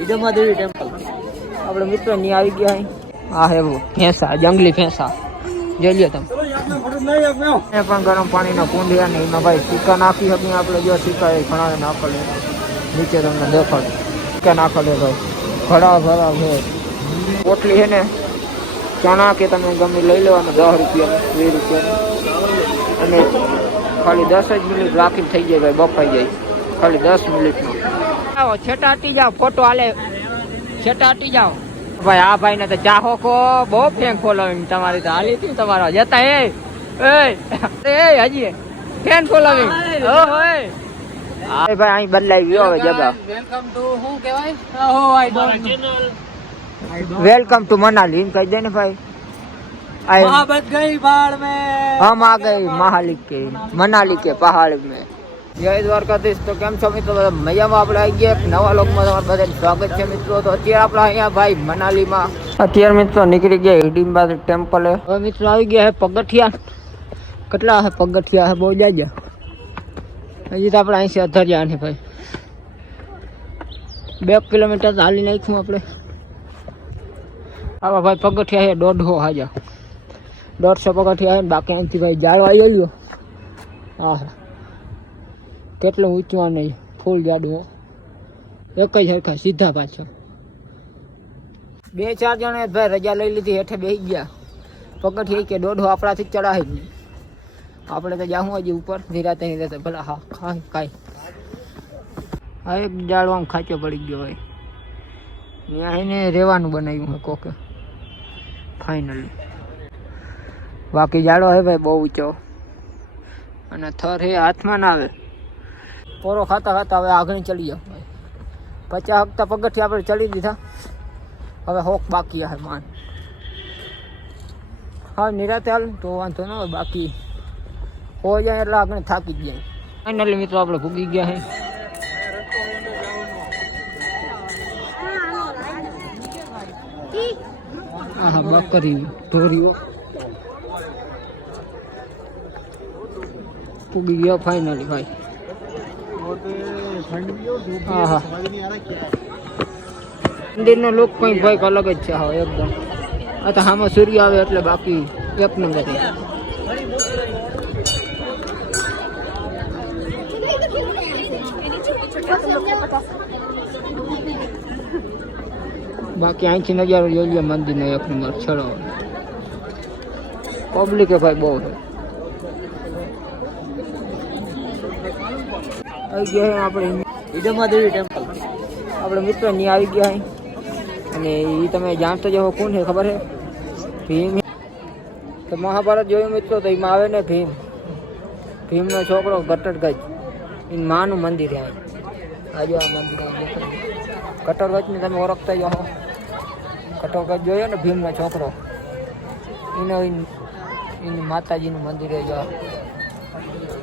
ઈડમાદેવી temple આપણે મિત્રો ની આવી ગયા. આ હે ભેંસા, જંગલી ભેંસા જોઈ લ્યો તમે. એ પણ ગરમ પાણીના કુંડિયા ને એમાં ભાઈ સિક્કા નાખી શકીએ આપણે. જો સિક્કા એ ઘણા નાખેલે નીચે તમને દેખાડે. સિક્કા નાખેલે ભાઈ ઘડા ભરા છે. પોટલી છે ને ચણા કે તમે ગમે લઈ લેવાનું 10 રૂપિયા 20 રૂપિયા અને ખાલી 10 જ મિનિટ રાખીને થઈ જાય ભાઈ, બફાઈ જાય ખાલી 10 મિનિટમાં. આવો છેટા હટી જાઓ, ફોટો હાલે છેટા હટી જાઓ ભાઈ. આ ભાઈ ને તો ચાહો કો બહુ ફેંક ફોલોવિંગ તમારી તો હાલી હતી તમારા જતા. હજી ફેન ફોલોવિંગ ભાઈ અહીં બદલાઈ ગયો હવે જગા. વેલકમ ટુ શું કહેવાય? वेलकम टू मनाली इन कह देने भाई. बच गई पहाड़ में, हम आ गए महालिक के मनाली के पहाड़ में. जय द्वारकाधीश. तो केम छो मित्रों? मजाમાં આપણે આવી ગયા નવા લોકમાં તમારું બધાનું સ્વાગત છે મિત્રો. તો અત્યારે આપણે અહીંયા ભાઈ મનાલીમાં અત્યારે મિત્રો નીકળી ગયા હિડીમ્બા ટેમ્પલે. હવે મિત્રો આવી ગયા છે પગથિયા. કેટલા છે પગથિયા? બહુ જાજા. હજી તો આપણે અહીંથી અધર્યા ને ભાઈ 2 કિલોમીટર હાલી નાખ્યું આપણે. આવા ભાઈ પગથિયા છે 150 હાજા 150 પગથિયા છે. બાકી અહીંથી ભાઈ જાળવા આવ્યો. હા કેટલું ઊંચું નહીં, ફૂલ જાડું એક જ સરખા સીધા પાછો. 2-4 જણે ભાઈ રજા લઈ લીધી, હેઠે બેસી ગયા. પગથિયા કે 150 આપણાથી ચડાય જ નહીં. આપણે તો જાઉં હજી ઉપર ધીરાતે ધીરાતે ભલા. હા કાંઈ કાંઈ હા એક જાળવામાં ખાંચો પડી ગયો ભાઈ. ત્યાં એને રહેવાનું બનાવ્યું છે કોકે ફાઇનલી. બાકી જાડો હે ભાઈ બહુ ઊંચો અને થર હે હાથમાં ના આવે. પોરો ખાતા ખાતા હવે આગળ ચડી જાવ ભાઈ. 50 હપ્તા પગથિયા આપણે ચડી દીધા. હવે હોક બાકી હે માન. હા નિરાતે હાલ તો વાંધો ન હોય. બાકી હો જાય એટલે આપણે થાકી જ જાય. ફાઇનલી મિત્રો આપણે ભૂગી ગયા હે. હા બકરી ઢોરીઓ પૂગી ગયો ફાઇનલી ભાઈ. હા હા મંદિરનો લુક કઈ ભાઈ અલગ જ છે. હા એકદમ. આ તો આમાં સૂર્ય આવે એટલે બાકી એક નંબર. બાકી અહીંથી નજારો જોઈ લે મંદિરનો એક નંબર છડો. પબ્લિક ભાઈ બહુ છે. આવી ગયા આપણે ઈડમાદેવી ટેમ્પલ. આપણે મિત્રો ની આવી ગયા અને એ તમે જાણતો જ હો. કોણ છે ખબર છે? ભીમ. તો મહાભારત જોયું મિત્રો તો એમાં આવે ને ભીમ. ભીમનો છોકરો ઘટરગજ એની માનું મંદિર છે. આજે આ મંદિર ઘટરગજને તમે ઓળખતા જ હો. ઘટરગજ જોયો ને ભીમનો છોકરો એની માતાજીનું મંદિર છે.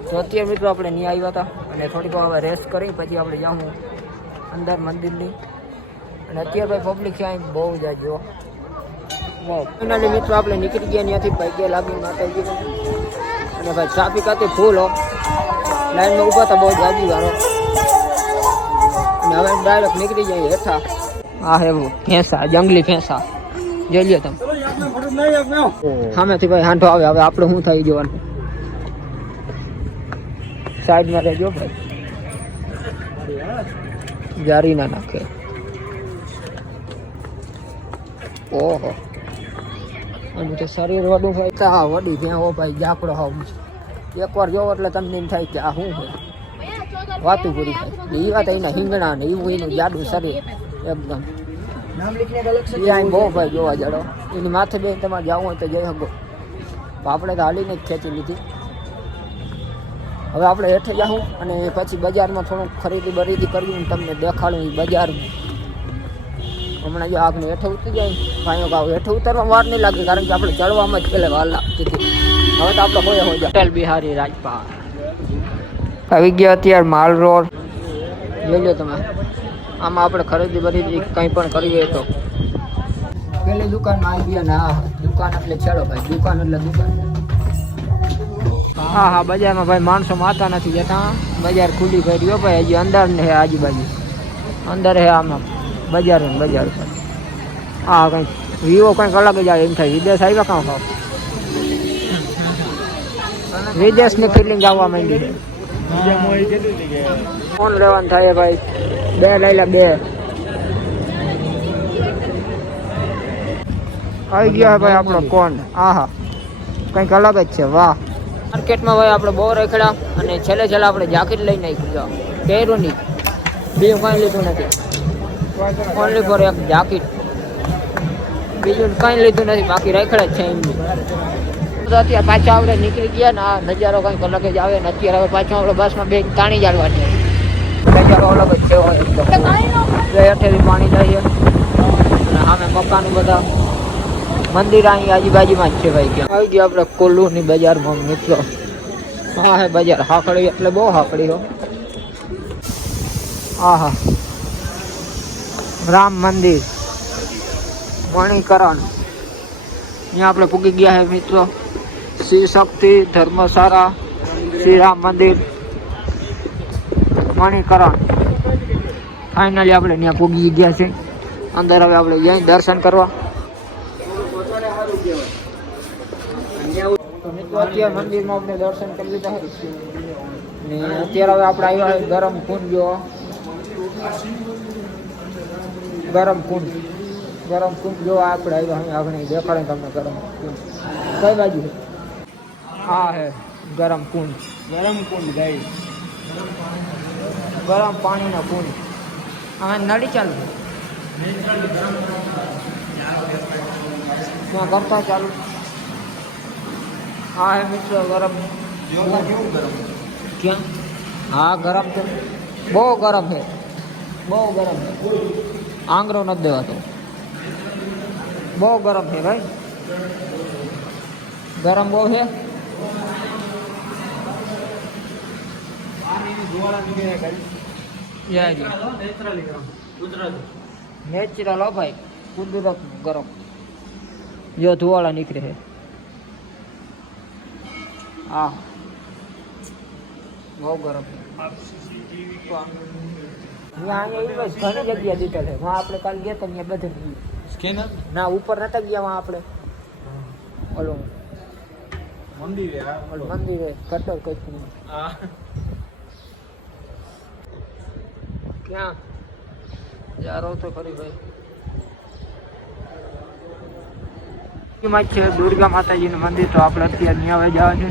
તો અત્યારે મિત્રો આપણે નહીં આવ્યા હતા અને થોડીક હવે રેસ્ટ કરી પછી આપણે જાઉં અંદર મંદિરની. અને અત્યારે ભાઈ પબ્લિક છે અહીં બહુ જાય જો. ફાઇનલી મિત્રો આપણે નીકળી ગયા ત્યાંથી ભાઈ ગયા લાગી માતાજી. અને ભાઈ ટ્રાફિક હતી ફૂલ હો. લાઈનમાં ઊભા હતા બહુ જાજી વાળો. અને હવે ડાયરેક્ટ નીકળી જાય હેઠા. હા એવું ભેંસા, જંગલી ભેંસા જોઈ લ્યો તમે. સામેથી ભાઈ હાંઠો આવે. હવે આપણે શું થઈ જવાનું? સાઈડમાં રહેજો ભાઈ, જારી ના નાખે. ઓહો અને તો શરીર વડું ભાઈ. હા વડી ભેં હો ભાઈ જાપડો હોવ. એકવાર જોવો એટલે તમને એમ થાય કે આ શું છે વાતું પૂરી થાય. એ વાત એના હિંગણા ને એવું એનું જાડું શરીર એકદમ. એ અહીં બહુ ભાઈ જોવા જડો. એની માથે બે તમારે જવું હોય તો જઈ શકો. આપણે તો હાલીને જ ખેંચી લીધી. હવે આપણે હેઠે જાઉં અને પછી બજારમાં થોડુંક ખરીદી બરીદી કરવી તમને દેખાડું. એ બજાર હમણાં જો આગને હેઠે ઉતરી જાય ભાઈઓ ભાવ. હેઠે ઉતરવા વાર નહીં લાગે કારણ કે આપણે ચડવામાં જ પહેલાં વાર લાગતી હતી. હવે તો આપણે હોય અટલ બિહારી રાજપાટ આવી ગયા. અત્યારે માલ રોડ જોઈ લો તમે. આમાં આપણે ખરીદી બરીદી કંઈ પણ કરીએ તો પેલી દુકાનમાં આવી ગયા ને. હા દુકાન એટલે ચડો ભાઈ. દુકાન એટલે દુકાન. હા હા બજારમાં ભાઈ માણસો માતા નથી જતા. બજાર ખુલ્લી કરી ભાઈ. હજી અંદર ને આજુબાજુ અંદર હે આમાં બજાર હા કંઈક વિવો કંઈક અલગ જ આવે એમ થાય વિદેશ આવ્યા કાં ખાવ વિદેશની ફિલિંગ આવવા માંડી છે ફોન લેવાનું થાય ભાઈ 2 લઈ લે 2 આવી ગયો ભાઈ આપણો કોણ આહા કંઈક અલગ જ છે વાહ માર્કેટમાં ભાઈ આપણે બહુ રખડા અને છેલ્લે આપણે જાકેટ લઈને આવી ગયા પહેર્યું નહીં બીજું કંઈ લીધું નથી ઓનલી ફોર એક જાકેટ બીજું કંઈ લીધું નથી બાકી રખડા જ છે એમની તો અત્યારે પાછા આપણે નીકળી ગયા ને આ નજારો કંઈક અલગ જ આવે ને અત્યારે હવે પાછા આપણે બસમાં બે તાણી ચાલવાની નજારો અલગ જ છે હોય એકદમ હેઠેથી પાણી જાય અને સામે મકાનો બધા મંદિર અહીં આજુબાજુમાં જ છે ભાઈ ક્યાં આવી ગયા આપણે કોલ્લુની બજારમાં મિત્રો હા હે બજાર હાકડી એટલે બહુ હાકડી હો આહા રામ મંદિર મણિકરણ અહીંયા આપણે પૂગી ગયા છે મિત્રો શ્રી શક્તિ ધર્મશાળા શ્રી રામ મંદિર મણિકરણ ફાઇનલી આપણે ત્યાં પૂગી ગયા છે અંદર હવે આપણે જઈ દર્શન કરવા અત્યારે મંદિરમાં આપણે દર્શન કરી લીધા ને અત્યારે હવે આપણે આવ્યા ગરમ કુંડ જો ગરમ કુંડ જો આપણે આવ્યા આપણે દેખાડે તમને ગરમ કુંડ કઈ બાજુ છે હા હે ગરમ કુંડ ગાઈ ગરમ પાણીનો કુંડ આ નળી ચાલુ ત્યાં કરતા ચાલુ હા હે મિત્રો ગરમ ક્યાં હા ગરમ છે બહુ ગરમ છે આંગળો નથી દેવાતો બહુ ગરમ છે ભાઈ ગરમ બહુ છે નેચરલ હો ભાઈ કુદરત ગરમ જો ધુવાળા નીકળે છે હા બહુ ગરમ ઘણી જગ્યા દીધા છે આપણે કાલે ગયા હતા ત્યાં બધે સ્કેનર ના ઉપર નતા ગયા આપણે ઓલો મંદિરે કટર કઈ ક્યાં યારો તો ખરી ભાઈ છે દુર્ગા માતાજીનું મંદિર તો આપણે અત્યારે ત્યાં આવી જવા છે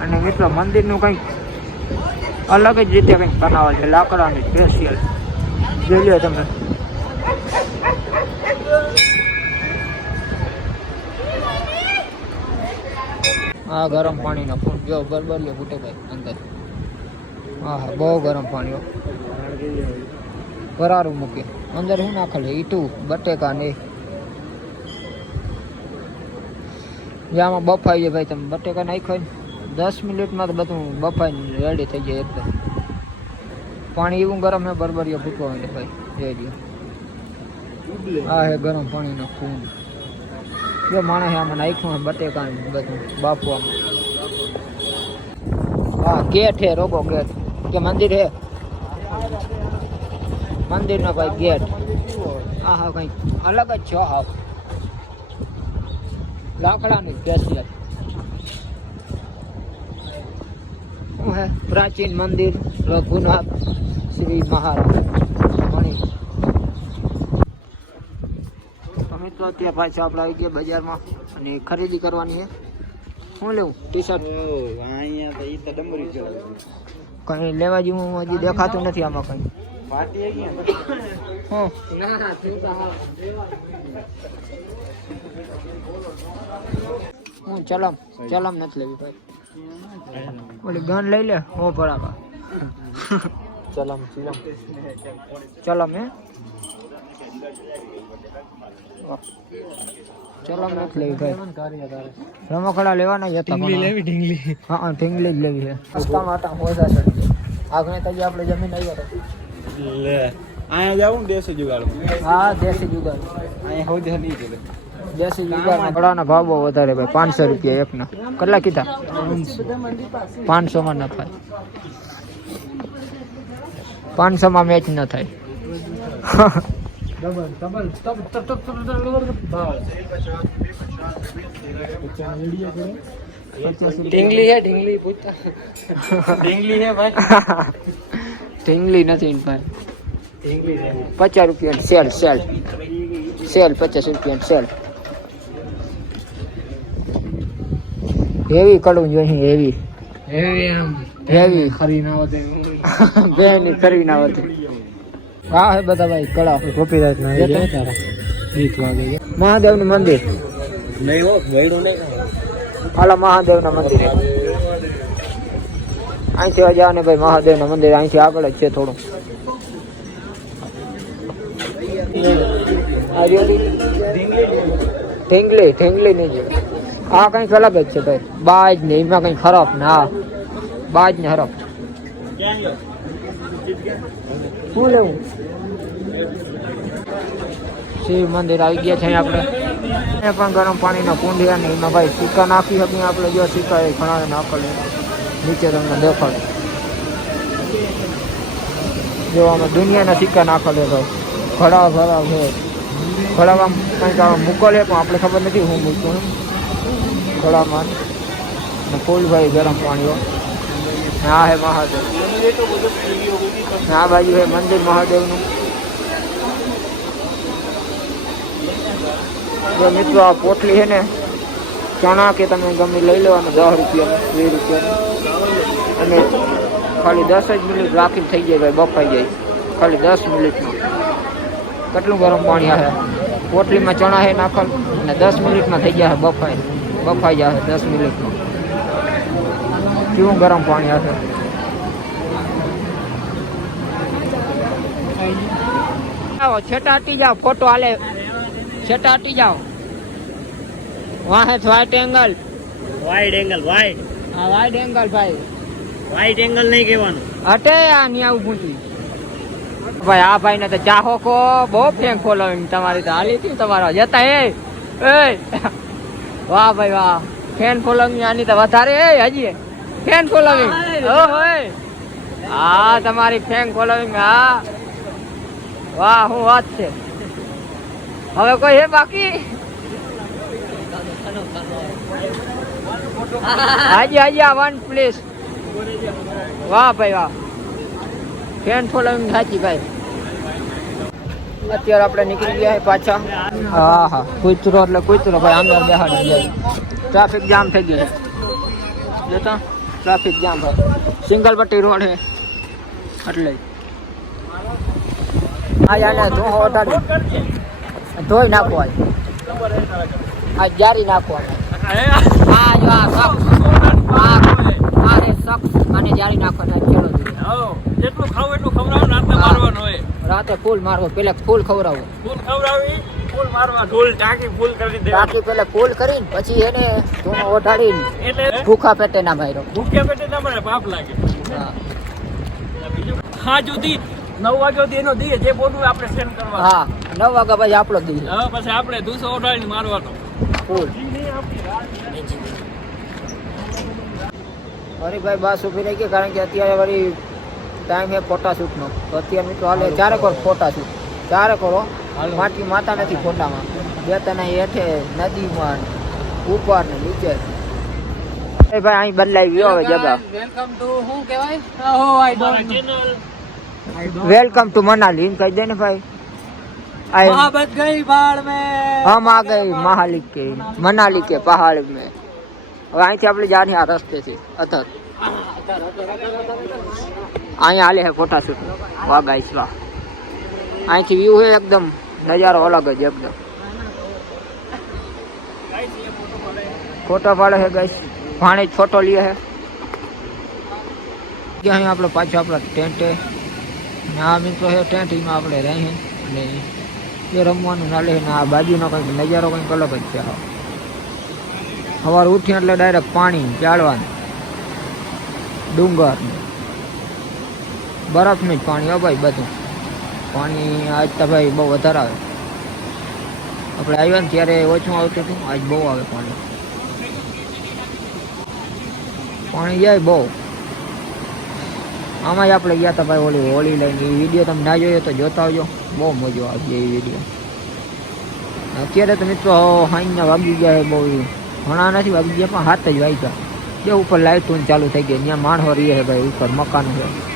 અને મિત્રો મંદિરનું કંઈક અલગ જ રીતે કંઈક બનાવે છે લાકડાની સ્પેશિયલ જોઈ લો તમે હા ગરમ પાણીનો ફૂટ જો બરબરીઓ ફૂટે ભાઈ અંદર હા હા બહુ ગરમ પાણી કરારું મૂકે અંદર શું નાખેલું ઈટું બટેકા ને આમાં બફાઈ જાય ભાઈ તમે બટેકા નાખો ને 10 મિનિટમાં તો બધું બફાઈને રેડી થઈ જાય એકદમ પાણી એવું ગરમ હે બરબરીઓ ફૂટવા માંડે ભાઈ જોઈ લો હા હે ગરમ પાણીનો ખૂન જો માણસ આમાં નાખ્યું બટેકા બધું બાફવામાં હા ગેટ હે રોગો ગેટ કે મંદિર હે મંદિરનો ભાઈ ગેટ હા હા કંઈક અલગ જ છે હા લાકડાની સ્પેશિયલ હે પ્રાચીન મંદિર રઘુનાથ શ્રી મહારાજ મણી તો અત્યારે પાછા આપણે આવી ગયા બજારમાં અને ખરીદી કરવાની છે શું લેવું ટી શર્ટ કઈ લેવા જેવું હજી દેખાતું નથી આમાં કઈ હું ચલમ નથી લેવી ભાઈ ઓલી ગન લઈ લે હો બરાબર ચલમ હે ચલમ નથી લેવી ભાઈ રમકડા લેવાના જ હતા હા ઢીંગલી જ લેવી છે રસ્તામાં મોજા ચડી આગળ તો આપણે જમીન આવ્યા લે અહીંયા જાવું ને દેશી જુગાડ હા દેશી જુગાડ અહીંયા હોજે નહીં ચલે દેશી જુગાડ કપડાના ભાવ બહુ વધારે ભાઈ 500 રૂપિયા એકના કેટલા કીધા 500 માં ન થાય 500 માં મેચ ન થાય ઢીંગલી હે ઢીંગલી પૂછતા ઢીંગલી હે ભાઈ ઢીંગલી નથી ભાઈ. ઢીંગલી હે 50 રૂપિયા સેલ સેલ સેલ 50 રૂપિયા સેલ. હેવી કડું જોઈએ હેવી હેવી આમ હેવી ખરી ના હોતે બેની કરવી ના હોતી. હા હે બધા ભાઈ કળા ગોપીદાસ ના આવી ગયા તારા ગીત વાગે ગયા મહાદેવ નું મંદિર. નહીં હો ગયડો નહીં હાલો મહાદેવ ના મંદિર અહીંથી હજાર ને ભાઈ મહાદેવ ના મંદિર અહીંથી આગળ જ છે થોડું. ઢીંગલી ઢીંગલી નહીં જોયું. આ કંઈક અલગ જ છે ભાઈ. બાજ ને એમાં કંઈ ખરાબ ના બાજ ને હરફ શું લેવું. શિવ મંદિર આવી ગયા છે આપણે. એ પણ ગરમ પાણીના કુંડિયા ને એમાં ભાઈ સિક્કા નાખી શકીએ આપણે. જો સિક્કા એ ઘણા નાખેલ નીચે તમને દેખાડ. જો આમાં દુનિયાના સિક્કા નાખેલા ભાઈ ઘડા ઘડા છે. ઘડામાં કંઈક મૂકેલે પણ આપણે ખબર નથી હું મૂકું ઘડામાં. ફૂલ ભાઈ ગરમ પાણીઓ. હા હે મહાદેવ. આ બાજુ હે મંદિર મહાદેવનું. જો મિત્રો આ પોટલી છે ને ચણા કે તમે ગમે લઈ લેવાનું 10 રૂપિયા 20 રૂપિયા અને ખાલી 10 જ મિનિટ રાખીને થઈ જાય ભાઈ બફાઈ જાય ખાલી 10 મિનિટમાં. કેટલું ગરમ પાણી આવે. પોટલીમાં ચણા છે નાખલ અને 10 મિનિટમાં થઈ જાય બફાઈ જાય 10 મિનિટમાં. કેવું ગરમ પાણી આવે. આવો છેટા હટી જાઓ ફોટો હાલે. છેટા હટી જાઓ. वहाँ है white angle wide angle wide हाँ वाइट एंगल भाई વાઇડ એંગલ નહીં કહેવાનું हटे यार नहीं आવું પૂછી ભાઈ. આ ભાઈ ને તો ચાહકો બહુ ફેંક ફોલોઈંગ તમારી તો હાલી હતી તમારા જતા એ વાહ ભાઈ વાહ. ફેન ફોલોઈંગ આની તો વધારે હજી ફેન ફોલોઈંગ. હા તમારી ફેન ફોલોઈંગ. હા વાહ હું વાત છે. હવે કોઈ હે બાકી. હાજી હાજી આ વન પ્લીઝ. વાહ ભાઈ વાહ. ફેન ફોલોઈંગ સાચી ભાઈ. અત્યારે આપણે નીકળી ગયા પાછા. હા હા કૂતરો એટલે કૂતરો ભાઈ. અંદર બેહાડી જાય. ટ્રાફિક જામ થઈ ગયો. જોતા ટ્રાફિક જામ ભાઈ. સિંગલ પટ્ટી રોડ છે એટલે આ યાને ધો ઓટાડી ધોઈ નાખો. આ જારી નાખો. હા જો આ શખ્સ અને જારી નાખો. ચલો જેટલું ખાવું એટલું ખવડાવો રાતે મારવાનું હોય. રાતે ફૂલ મારવો. પેલા ફૂલ ખવડાવો. ફૂલ ખવડાવી ફૂલ મારવા ઢોલ ટાંકી ફૂલ કરી દે. ટાંકી પેલા ફૂલ કરીને પછી એને ધોનો ઓઢાડીને એટલે ભૂખા પેટે ના ભાઈ. ભૂખ્યા પેટે ના મળે પાપ લાગે. હા હા જુદી 9 વાગ્યા સુધી એનો દીએ જે બોલું આપણે સેન્ડ કરવાનું. હા 9 વાગ્યા પછી આપણો દી. હવે પછી આપણે 200 ઓઢાડીને મારવાનો ફૂલ. અરે ભાઈ બસ ઉભી રહી ગઈ કારણ કે અત્યારે વળી ટાઈમ છે ફોટાશૂટનો. તો અત્યારે મિત્રો હાલે 4 કર ફોટાશૂટ. 4 કરો માટી માતા નથી ફોટામાં. બે તને હેઠે નદીમાં ઉપર ને નીચે. એ ભાઈ અહીં બદલાઈ ગયો હવે જગા. વેલકમ ટુ શું કહેવાય ઓહો I don't channel. Welcome to Manali कह दे ना भाई. मोहब्बत गई बाढ़ में हम आ गए महाली के मनाली के पहाड़ में. હવે અહીંથી આપણે જાની આ રસ્તે છે અથર અહીંયા હાલે છે ફોટાશૂટ. વાહ ગાઈસ વાહ. અહીંથી વ્યૂ છે એકદમ નજારો અલગ જ એકદમ. ફોટો પાડે છે ગાઈસ. ભાણે ફોટો લે છે. અહીં આપણે પાછો આપણા ટેન્ટ આ મિત્રો છે ટેન્ટ એમાં આપણે રહીએ અને એ રમવાનું ના લે ને આ બાજુનો કંઈક નજારો કંઈક અલગ જ છે. સવારે ઉઠીએ એટલે ડાયરેક્ટ પાણી ચાળવાનું ડુંગર બરફનું જ પાણી. હો ભાઈ બધું પાણી આજ તો ભાઈ બહુ વધારે આવે. આપણે આવ્યા ને ત્યારે ઓછું આવતું હતું. આજ બહુ આવે પાણી. પાણી જાય બહુ. આમાં જ આપણે ગયા હતા ભાઈ ઓલી હોળી લઈને. એ વિડીયો તમે ના જોયો તો જોતા આવજો. બહુ મજો આવી જાય એ વિડીયો. અત્યારે તો મિત્રો હાઈના વાગી ગયા છે બહુ, ઘણા નથી વાગી ગયા પણ 7 જ વાગ્યા. જે ઉપર લાઇટો ચાલુ થઈ ગઈ, ત્યાં માણસો રહે છે ભાઈ, ઉપર મકાન છે.